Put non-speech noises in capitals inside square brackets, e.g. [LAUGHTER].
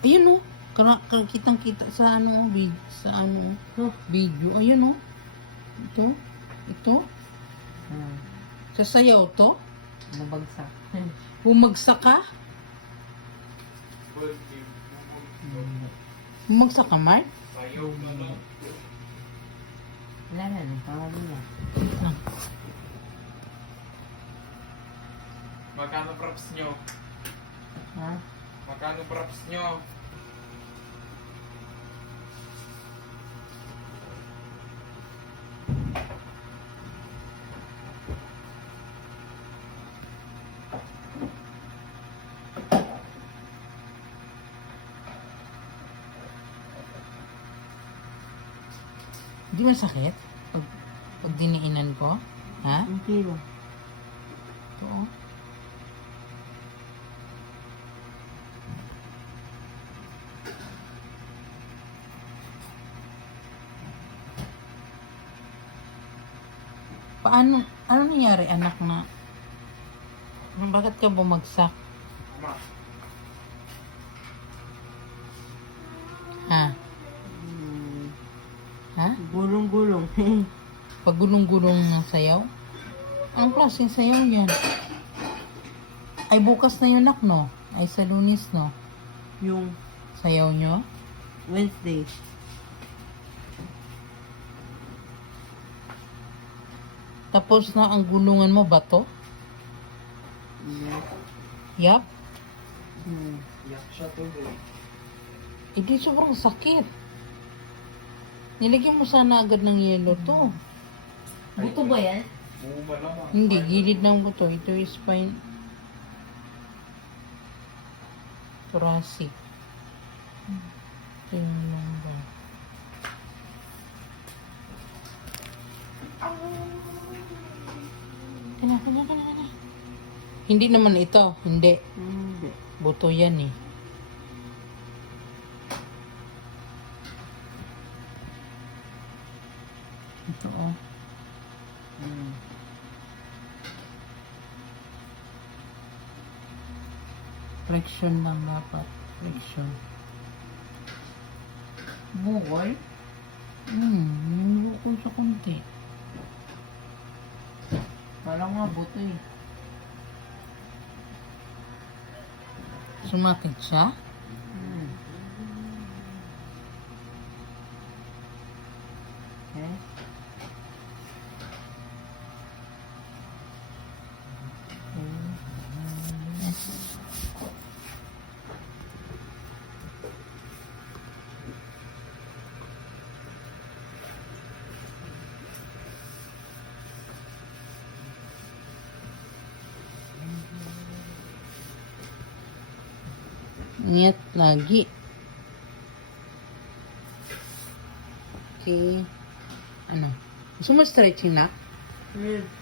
Ayun oh. Kitang kita sa ano, vid, sa ano, Oh. video. Ayun oh. Ito. Ito. Hmm. Sa sayaw to. Nabagsak. [LAUGHS] Bumagsak ka? Hmm. Bumagsak ka, Mark? Wala na, nagpawali na. Ah. Magkano props nyo? Ha? Magkano props nyo? Di masakit? Pag, pag diniinan ko? Ha? Ang kilo. Ito Paano, ano nangyari anak na? Bakit ka bumagsak? Ma, Ha? Hmm. Ha? Gulong-gulong. [LAUGHS] Pag gulong-gulong ng sayaw? Ang klaseng sayaw yan? Ay bukas na yun nak no? Ay sa lunis no? yung Sayaw nyo? Wednesday. Tapos na ang gulungan mo bato? Yes. Yap? Hmm. yak siya to eh. Hindi sobrang sakit. Nilagyan mo sana agad ng yelo to. Buto ba yan? Ba naman? Hindi, gilid ng buto. Ito is spine. Thoracic. Ito yung lumbar. Kana, kana, kana, kana. Hindi naman ito. Hindi. Hindi. Buto yan eh. Ito oh. Hmm. Flexion lang dapat. Flexion. Bukol? Hmm, yung bukol sa konti. Parang nga buto eh. Sumakit siya? Hmm. Okay. Ingat lagi. Okay. Ano? Gusto mo stretching na? Hmm.